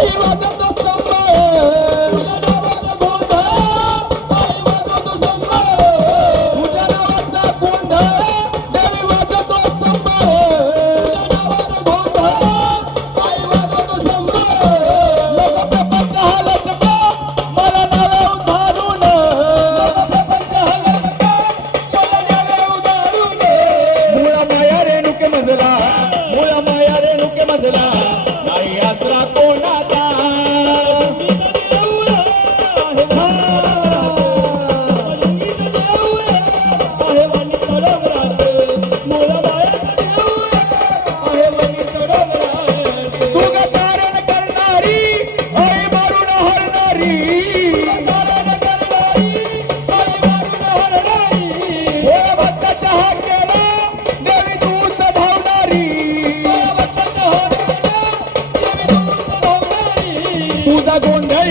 He was a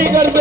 Hey garip